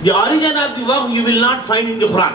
The origin of the waqf you will not find in the Quran,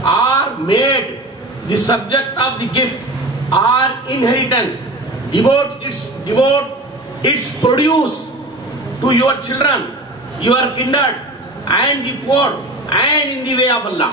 or made the subject of the gift or inheritance. Devote its produce to your children, your kindred and the poor and in the way of Allah.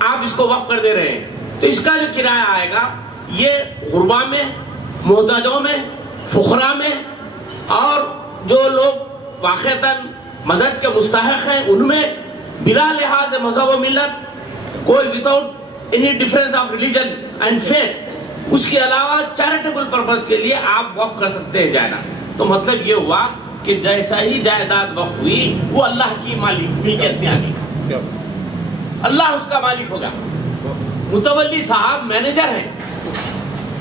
آپ اس کو وقف کر دے رہے ہیں تو اس کا جو کرایہ آئے گا یہ غربا میں، محتاجوں میں، فقراء میں، اور جو لوگ واقعتاً مدد کے مستحق ہیں ان میں، بلا لحاظ مذہب و ملت، کوئی without any difference of religion and faith, اس کے علاوہ چیریٹیبل پرپز کے لیے آپ وقف کر سکتے ہیں جائیداد۔ تو مطلب یہ ہوا کہ جیسا ہی جائیداد وقف ہوئی وہ اللہ کی ملکیت میں آ گئی، اللہ اس کا مالک ہوگا۔ متولی صاحب مینیجر ہیں،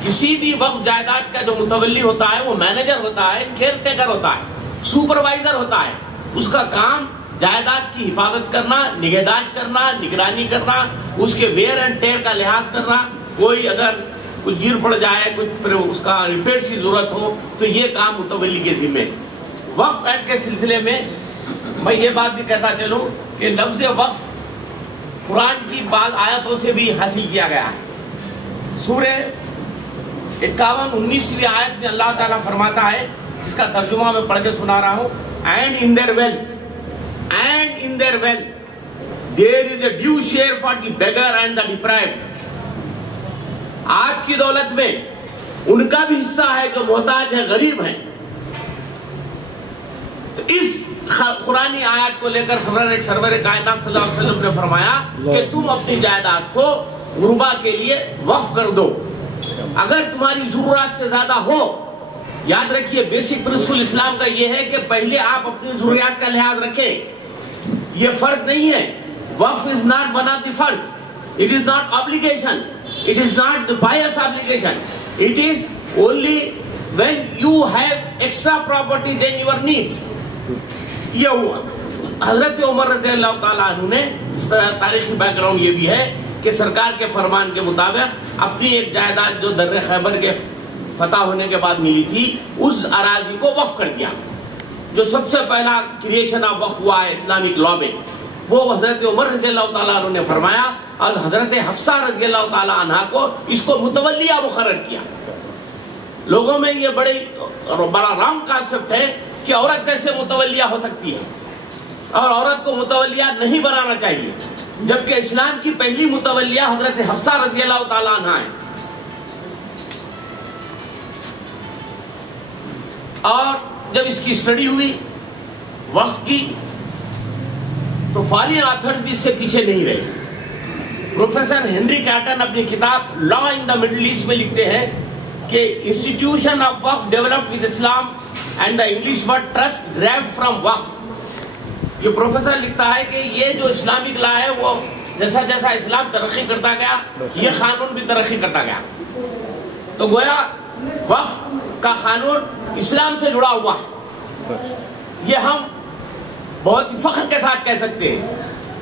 کسی بھی وقف جائیداد کا جو متولی ہوتا ہے وہ مینیجر ہوتا ہے، کیئر ٹیکر ہوتا ہے، سپروائزر ہوتا ہے۔ اس کا کام جائیداد کی حفاظت کرنا، نگہداشت کرنا، نگرانی کرنا، اس کے ویئر اینڈ ٹیئر کا لحاظ کرنا، کوئی اگر کچھ گر پڑ جائے، کچھ اس کا ریپیئر کی ضرورت ہو تو یہ کام متولی کے ذمہ۔ وقف ایکٹ کے سلسلے میں میں یہ بات بھی کہتا چلوں کہ لفظ وقف قرآن کی بعض آیتوں سے بھی حاصل کیا گیا ہے۔ سورہ 51-19ویں آیت میں اللہ تعالیٰ فرماتا ہے، اس کا ترجمہ میں پڑھ کے سنا رہا ہوں، and in their wealth there is a due share for the beggar and the deprived۔ آپ کی دولت میں ان کا بھی حصہ ہے جو محتاج ہے، غریب ہیں۔ تو اس قرآنی آیات کو لے کر سرور کائنات صلی اللہ علیہ وسلم نے فرمایا کہ تم اپنی جائیداد کو غربا کے لیے وقف کر دو اگر تمہاری ضرورت سے زیادہ ہو۔ یاد رکھیے بیسک پرنسپل اسلام کا یہ ہے کہ پہلے آپ اپنی ضروریات کا لحاظ رکھیں، یہ فرض نہیں ہے۔ وقف is not one of the فرض، it is not obligation، it is not the pious obligation، it is only when you have extra property than your needs۔ یہ ہوا حضرت عمر رضی اللہ تعالیٰ عنہ نے، اس کا تاریخی بیک گراؤنڈ یہ بھی ہے کہ سرکار کے فرمان کے مطابق اپنی ایک جائیداد جو در خیبر کے فتح ہونے کے بعد ملی تھی اس اراضی کو وقف کر دیا۔ جو سب سے پہلا کریشن آف وقف ہوا ہے اسلامک لا میں، وہ حضرت عمر رضی اللہ تعالیٰ عنہ نے فرمایا، اور حضرت حفصہ رضی اللہ تعالیٰ عنہ کو اس کو متولیہ مقرر کیا۔ لوگوں میں یہ بڑا رانگ کانسیپٹ ہے کہ عورت کیسے متولیہ ہو سکتی ہے اور عورت کو متولیہ نہیں بنانا چاہیے، جبکہ اسلام کی پہلی متولیہ حضرت حفصہ رضی اللہ تعالیٰ عنہ ہے۔ اور جب اس کی اسٹڈی ہوئی وقف کی تو فارین آتھرز بھی اس سے پیچھے نہیں رہے۔ پروفیسر ہنری کیٹن اپنی کتاب لا ان دا مڈل ایسٹ میں لکھتے ہیں کہ انسٹیٹیوشن آف وقف developed with Islam and the English word trust derived from وقف۔ یہ پروفیسر لکھتا ہے کہ یہ جو اسلامک لا ہے وہ جیسا جیسا اسلام ترقی کرتا گیا یہ قانون بھی ترقی کرتا گیا، تو گویا وقف کا قانون اسلام سے جڑا ہوا ہے۔ یہ ہم بہت ہی فخر کے ساتھ کہہ سکتے ہیں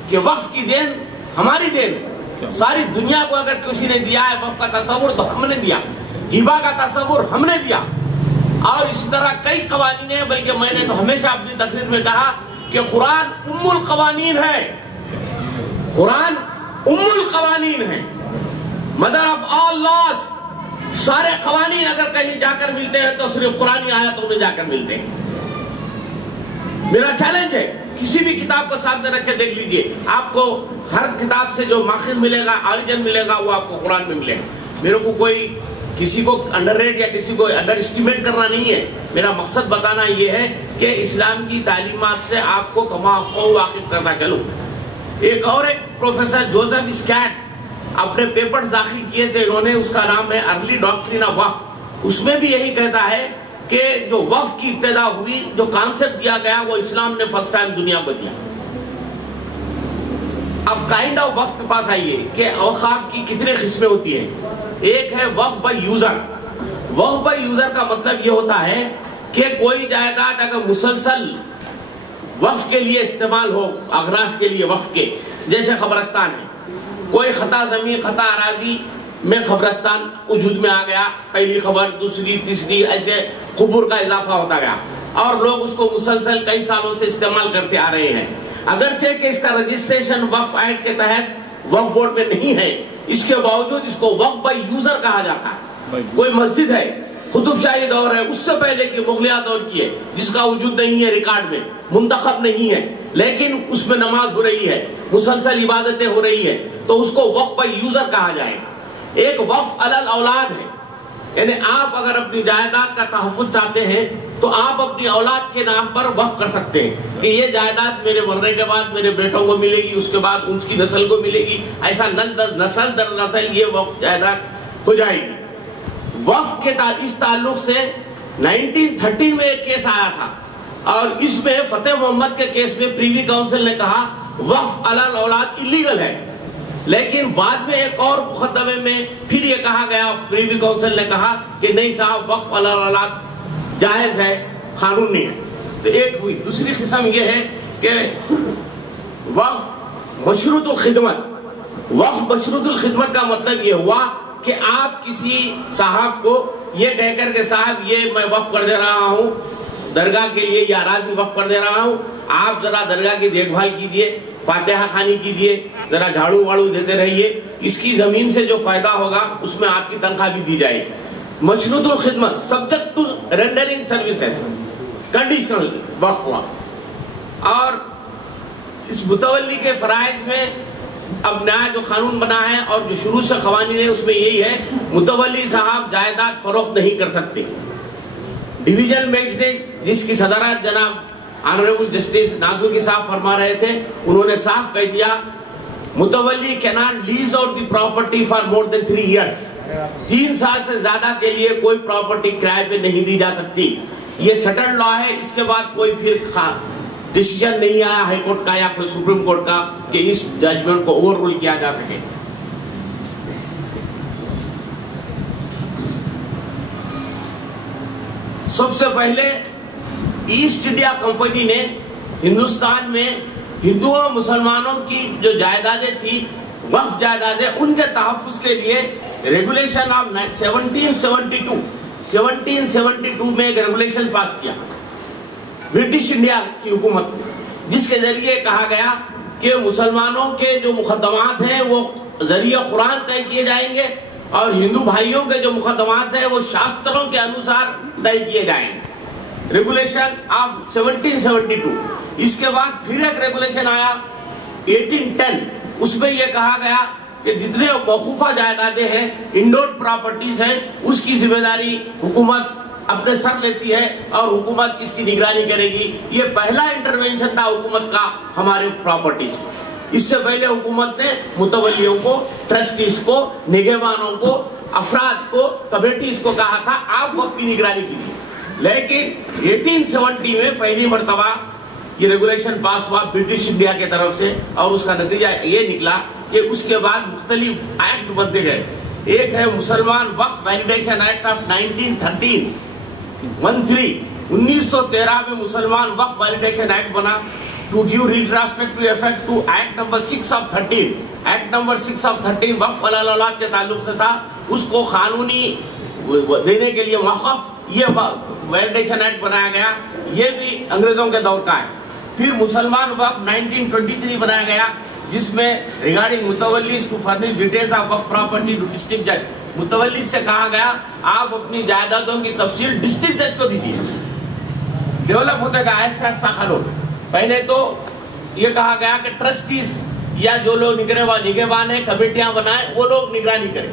کہ وقف کی دین ہماری دین ہے۔ ساری دنیا کو اگر کسی نے دیا ہے وقف کا تصور تو ہم نے دیا، ہبہ کا تصور ہم نے دیا، اور اسی طرح کئی قوانین ہیں۔ بلکہ میں نے تو ہمیشہ اپنی تقریر میں کہا کہ قرآن ام القوانین ہے، قرآن ام القوانین ہے، مدر آف آل لاز۔ سارے قوانین اگر کہیں جا کر ملتے ہیں تو صرف قرآنی آیاتوں میں جا کر ملتے ہیں۔ میرا چیلنج ہے، کسی بھی کتاب کو سامنے رکھ کے دیکھ لیجئے، آپ کو ہر کتاب سے جو ماخذ ملے گا، آریجن ملے گا، وہ آپ کو قرآن میں ملے گا۔ میرے کو کوئی کسی کو انڈر ریٹ یا کسی کو انڈر اسٹیمیٹ کرنا نہیں ہے، میرا مقصد بتانا یہ ہے کہ اسلام کی تعلیمات سے آپ کو کما خو واقف کرتا چلوں۔ ایک پروفیسر جوزف اسکیٹ اپنے پیپرز داخل کیے تھے، انہوں نے، اس کا نام ہے ارلی ڈاکٹرین آف وقف، اس میں بھی یہی کہتا ہے کہ جو وقف کی ابتدا ہوئی، جو کانسیپٹ دیا گیا وہ اسلام نے فرسٹ ٹائم دنیا کو دیا۔ اب کائنڈ آف وقف کے پاس آئیے کہ اوقاف کی کتنے قسمیں ہوتی ہیں۔ ایک ہے وقف بائی یوزر۔ وقف بائی یوزر کا مطلب یہ ہوتا ہے کہ کوئی جائیداد اگر مسلسل وقف کے لیے استعمال ہو، اغراض کے لیے وقف کے، جیسے قبرستان ہے، کوئی خطا زمین، خطا اراضی میں قبرستان وجود میں آ گیا، پہلی خبر، دوسری، تیسری، ایسے قبور کا اضافہ ہوتا گیا اور لوگ اس کو مسلسل کئی سالوں سے استعمال کرتے آ رہے ہیں۔ اگرچہ کہ اس کا رجسٹریشن وقف ایکٹ کے تحت وقف بورڈ میں نہیں ہے، اس کے باوجود اس کو وقف بائی یوزر کہا جاتا ہے۔ کوئی مسجد ہے، قطب شاہی دور ہے، اس سے پہلے کی مغلیہ دور کی ہے، جس کا وجود نہیں ہے ریکارڈ میں، منتخب نہیں ہے، لیکن اس میں نماز ہو رہی ہے، مسلسل عبادتیں ہو رہی ہیں تو اس کو وقف بائی یوزر کہا جائے گا۔ ایک وقف علی الاولاد ہے، یعنی آپ اگر اپنی جائیداد کا تحفظ چاہتے ہیں تو آپ اپنی اولاد کے نام پر وقف کر سکتے ہیں کہ یہ جائیداد میرے مرنے کے بعد میرے بیٹوں کو ملے گی، اس کے بعد ان کی نسل کو ملے گی، ایسا نسل در نسل یہ وقف جائیداد ہو جائے گی۔ وقف کے اس تعلق سے 1913 میں ایک کیس آیا تھا اور اس میں فتح محمد کے کیس میں پریوی کاؤنسل نے کہا وقف علی الاولاد اللیگل ہے، لیکن بعد میں ایک اور مقدمے میں پھر یہ کہا گیا، پریوی کاؤنسل نے کہا کہ نہیں صاحب وقف علی الاولاد جائز ہے، قانونی ہے۔ تو ایک ہوئی۔ دوسری قسم یہ ہے کہ وقف مشروط الخدمت۔ وقف مشروط الخدمت کا مطلب یہ ہوا کہ آپ کسی صاحب کو یہ کہہ کر کہ صاحب یہ میں وقف کر دے رہا ہوں درگاہ کے لیے، یا اراضی وقف کر دے رہا ہوں، آپ ذرا درگاہ کی دیکھ بھال کیجئے، فاتحہ خوانی کیجئے، ذرا جھاڑو واڑو دیتے رہیے، اس کی زمین سے جو فائدہ ہوگا اس میں آپ کی تنخواہ بھی دی جائے گی۔ مشروط الخدمت subject to rendering services, conditional وقف ہوا۔ اور اس متولی کے فرائض میں اب نیا جو قانون بنا ہے اور جو شروع سے قوانین ہے اس میں یہی ہے، متولی صاحب جائیداد فروخت نہیں کر سکتے۔ ڈویژن بینچ نے جس کی صدارت جناب آنریبل جسٹس نازوکی صاحب فرما رہے تھے، انہوں نے صاف کہہ دیا متولی cannot lease out the property for more than 3 years۔ 3 سال سے زیادہ کے لیے کوئی پراپرٹی کرائے پہ نہیں دی جا سکتی۔ یہ سٹل لا ہے، اس کے بعد کوئی پھر ڈیسیجن نہیں آیا ہائی کورٹ کا یا پھر سپریم کورٹ کا کہ اس ججمنٹ کو اوور رول کیا جا سکے۔ سب سے پہلے ایسٹ انڈیا کمپنی نے ہندوستان میں ہندوؤں اور مسلمانوں کی جو جائیدادیں تھی، وقف جائیدادیں، ان کے تحفظ کے لیے ریگولیشن آف 1772 میں ایک ریگولیشن پاس کیا برٹش انڈیا کی حکومت نے، جس کے ذریعے کہا گیا کہ مسلمانوں کے جو مقدمات ہیں وہ ذریعہ قرآن طے کیے جائیں گے اور ہندو بھائیوں کے جو مقدمات ہیں وہ شاستروں کے انوسار طے کیے جائیں گے۔ Regulation of 1772۔ اس کے بعد پھر ایک ریگولیشن آیا 1810، اس میں یہ کہا گیا کہ جتنے موقوفہ جائیدادیں ہیں، انڈورڈ پراپرٹیز ہیں، اس کی ذمہ داری حکومت اپنے سر لیتی ہے اور حکومت اس کی نگرانی کرے گی۔ یہ پہلا انٹرونشن تھا حکومت کا ہمارے پراپرٹیز میں۔ اس سے پہلے حکومت نے متولیوں کو، ٹرسٹیز کو، نگہبانوں کو، افراد کو، کمیٹیز کو کہا تھا آپ وقف کی نگرانی کیجیے، لیکن 1870 میں پہلی مرتبہ یہ ریگولیشن پاس ہوا برٹش انڈیا کی طرف سے، اور اس کا نتیجہ یہ نکلا کہ اس کے بعد مختلف ایکٹ بنتے گئے۔ ایک ہے مسلمان وقف ویلیڈیشن ایکٹ آف 1913 1913 میں مسلمان وقف ویلیڈیشن ایکٹ بنا to give retrospective effect to Act number 6 of 13۔ Act number 6 of 13 وقف علی الاولاد کے تعلق سے تھا، اس کو قانونی دینے کے لیے وقف یہ ویلیڈیشن ایکٹ بنایا گیا، یہ بھی انگریزوں کے دور کا ہے۔ پھر مسلمان وقف 1923 بنایا گیا، جس میں ریگارڈنگ متولیز ٹو فرنش ڈیٹیلز آف وقف پراپرٹی ٹو ڈسٹرکٹ جج، متولیز سے کہا گیا آپ اپنی جائیدادوں کی تفصیل ڈسٹرکٹ جج کو دیجیے۔ ڈیولپ ہوتے گا آہستہ آہستہ قانون۔ پہلے تو یہ کہا گیا کہ ٹرسٹیز یا جو لوگ نگہبان ہیں، کمیٹیاں بنائیں، وہ لوگ نگرانی کریں۔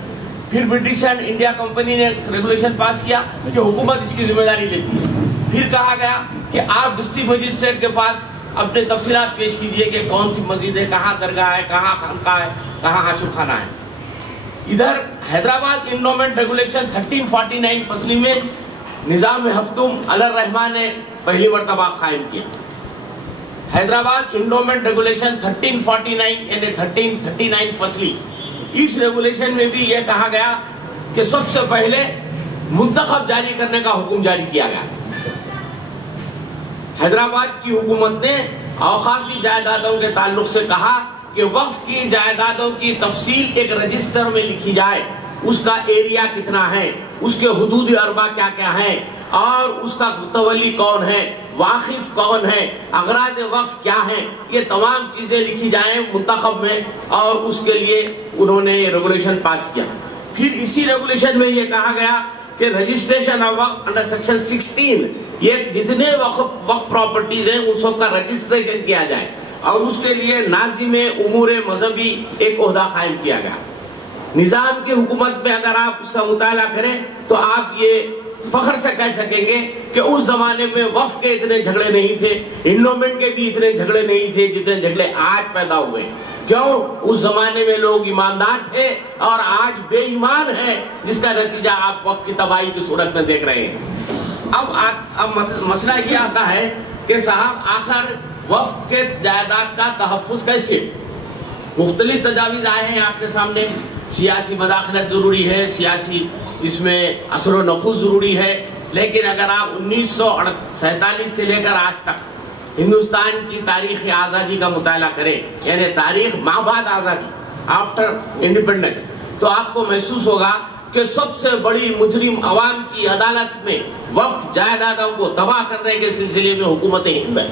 پھر برٹش انڈیا کمپنی نے ریگولیشن پاس کیا کہ حکومت اس کی ذمہ داری لیتی ہے۔ پھر کہا گیا کہ آپ ڈسٹرکٹ مجسٹریٹ کے پاس اپنے تفصیلات پیش کیجئے کہ کون سی مسجد ہے، کہاں درگاہ ہے، کہاں خانقاہ ہے، کہاں عاشق خانہ ہے۔ ادھر حیدرآباد انڈومنٹ ریگولیشن 1349 فصلی میں نظام ہفتم علی الرحمن نے پہلی مرتبہ قائم کیا۔ حیدرآباد انڈومنٹ ریگولیشن 1349 یعنی 1339 فصلی، اس ریگولیشن میں بھی یہ کہا گیا کہ سب سے پہلے منتخب جاری کرنے کا حکم جاری کیا گیا۔ حیدرآباد کی حکومت نے اوقافی جائیدادوں کے تعلق سے کہا کہ وقف کی جائیدادوں کی تفصیل ایک رجسٹر میں لکھی جائے، اس کا ایریا کتنا ہے، اس کے حدود اربع کیا کیا ہیں، اور اس کا متولی کون ہے، واقف کون ہے، اغراض وقف کیا ہیں، یہ تمام چیزیں لکھی جائیں منتخب میں، اور اس کے لیے انہوں نے یہ ریگولیشن پاس کیا۔ پھر اسی ریگولیشن میں یہ کہا گیا کہ رجسٹریشن آف وقف انڈر سیکشن 16، یہ جتنے وقف پراپرٹیز ہیں ان سب کا رجسٹریشن کیا جائے۔ اور اس کے لیے ناظم امور مذہبی ایک عہدہ قائم کیا گیا. نظام کی حکومت میں اگر آپ اس کا مطالعہ کریں تو آپ یہ فخر سے کہہ سکیں گے کہ اس زمانے میں وقف کے اتنے جھگڑے نہیں تھے, انڈومنٹ کے بھی اتنے جھگڑے نہیں تھے جتنے جھگڑے آج پیدا ہوئے. کیوں؟ اس زمانے میں لوگ ایماندار تھے اور آج بے ایمان ہے, جس کا نتیجہ آپ وقف کی تباہی کی صورت میں دیکھ رہے ہیں. اب مسئلہ یہ آتا ہے کہ صاحب آخر وقف کے جائیداد کا تحفظ کیسے؟ مختلف تجاویز آئے ہیں آپ کے سامنے. سیاسی مداخلت ضروری ہے, سیاسی اس میں اثر و نفوذ ضروری ہے, لیکن اگر آپ 1947 سے لے کر آج تک ہندوستان کی تاریخ آزادی کا مطالعہ کریں, یعنی تاریخ ماں بعد آزادی, آفٹر انڈیپینڈنس, تو آپ کو محسوس ہوگا کہ سب سے بڑی مجرم عوام کی عدالت میں وقف جائیدادوں کو تباہ کرنے کے سلسلے میں حکومت ہند ہے.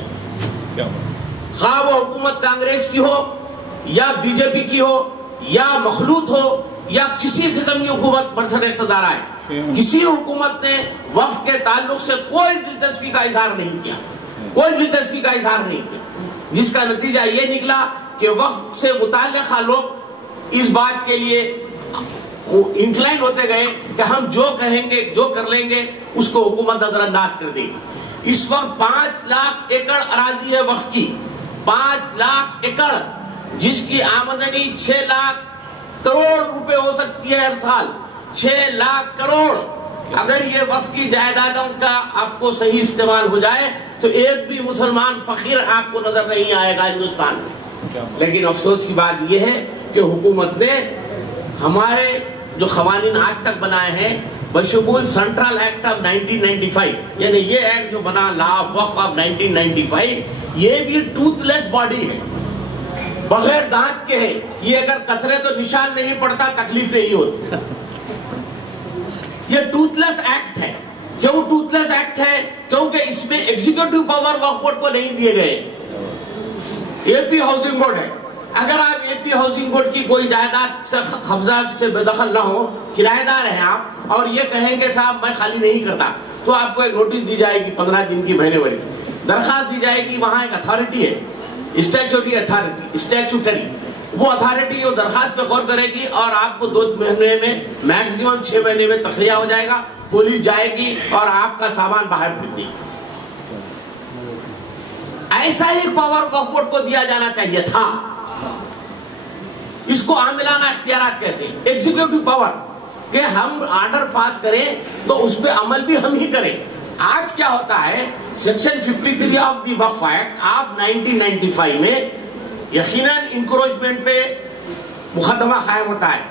خواہ وہ حکومت کانگریس کی ہو یا بی جے پی کی ہو یا مخلوط ہو یا کسی قسم کی حکومت برسر اقتدار آئے, کسی حکومت نے وقف کے تعلق سے کوئی دلچسپی کا اظہار نہیں کیا, کوئی دلچسپی کا اظہار نہیں کیا, جس کا نتیجہ یہ نکلا کہ وقف سے متعلقہ لوگ اس بات کے لیے انکلائن ہوتے گئے کہ ہم جو کہیں گے, جو کر لیں گے, اس کو حکومت نظر انداز کر دے گی. اس وقت 5 لاکھ ایکڑ اراضی ہے وقف کی, 5 لاکھ ایکڑ, جس کی آمدنی 6 لاکھ کروڑ روپے ہو سکتی ہے ہر سال. 6 لاکھ کروڑ. اگر یہ وقف کی جائیدادوں کا آپ کو صحیح استعمال ہو جائے تو ایک بھی مسلمان فقیر آپ کو نظر نہیں آئے گا ہندوستان میں. لیکن افسوس کی بات یہ ہے کہ حکومت نے ہمارے جو قوانین آج تک بنائے ہیں بشمول سینٹرل ایکٹ آف 1995, یعنی یہ ایکٹ جو بنا لا آف وقف آف 1995, یہ بھی ٹوتھ لیس باڈی ہے, بغیر دانت کے ہے. یہ اگر قطرے تو نشان نہیں پڑتا, تکلیف نہیں ہوتی. یہ ٹوتھ لیس ایکٹ ہے. کیوں ٹوتھ لیس ایکٹ ہے؟ کیونکہ اس میں ایگزیکٹو پاور وقف بورڈ کو نہیں دیے گئے. اے پی ہاؤسنگ بورڈ ہے. اگر آپ اے پی ہاؤسنگ بورڈ کی کوئی جائیداد سے قبضہ سے بے دخل نہ ہو, کرایہ دار ہیں آپ, اور یہ کہیں گے صاحب میں خالی نہیں کرتا, تو آپ کو ایک نوٹس دی جائے گی 15 دن کی, مہینے بھر کی درخواست دی جائے گی. وہاں ایک اتھارٹی ہے, اسٹیچوٹری, وہ اتھارٹی وہ درخواست پہ غور کرے گی اور آپ کو 2 مہینے میں, میکسیمم 6 مہینے میں تخلیہ ہو جائے گا. پولیس جائے گی اور آپ کا سامان باہر پھینک دے گی. ایسا ہی پاور وقف بورڈ کو دیا جانا چاہیے تھا. اس کو عاملانہ اختیارات کہتے ہیں, ایگزیکٹو پاور, کہ ہم آرڈر پاس کریں تو اس پہ عمل بھی ہم ہی کریں. آج کیا ہوتا ہے, سیکشن 53 آف دی وقف ایکٹ آف 1995 میں یقیناً انکروچمنٹ پہ مقدمہ قائم ہوتا ہے.